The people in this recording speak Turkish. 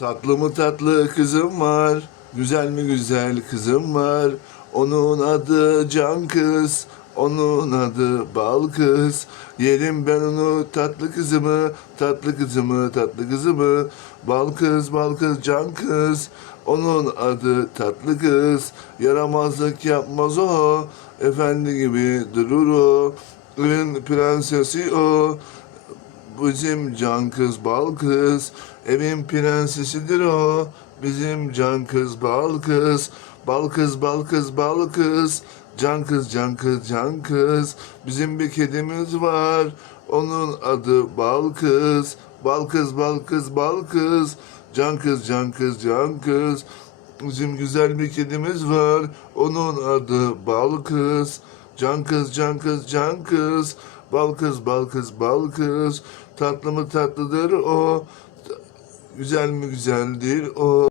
Tatlı mı tatlı kızım var, güzel mi güzel kızım var. Onun adı can kız, onun adı bal kız. Yerim ben onu tatlı kızımı, tatlı kızımı, tatlı kızımı. Bal kız, bal kız, can kız. Onun adı tatlı kız. Yaramazlık yapmaz o, efendi gibi durur o. Evin prensesi o. Bizim can kız bal kız, evin prensesidir o. Bizim can kız bal kız, bal kız bal kız bal kız. Can kız can kız can kız. Bizim bir kedimiz var, onun adı bal kız. Bal kız bal kız bal kız. Can kız can kız can kız. Bizim güzel bir kedimiz var, onun adı bal kız. Can kız can kız can kız. Bal kız bal kız bal kız. Tatlı mı tatlıdır o? Güzel mi güzeldir o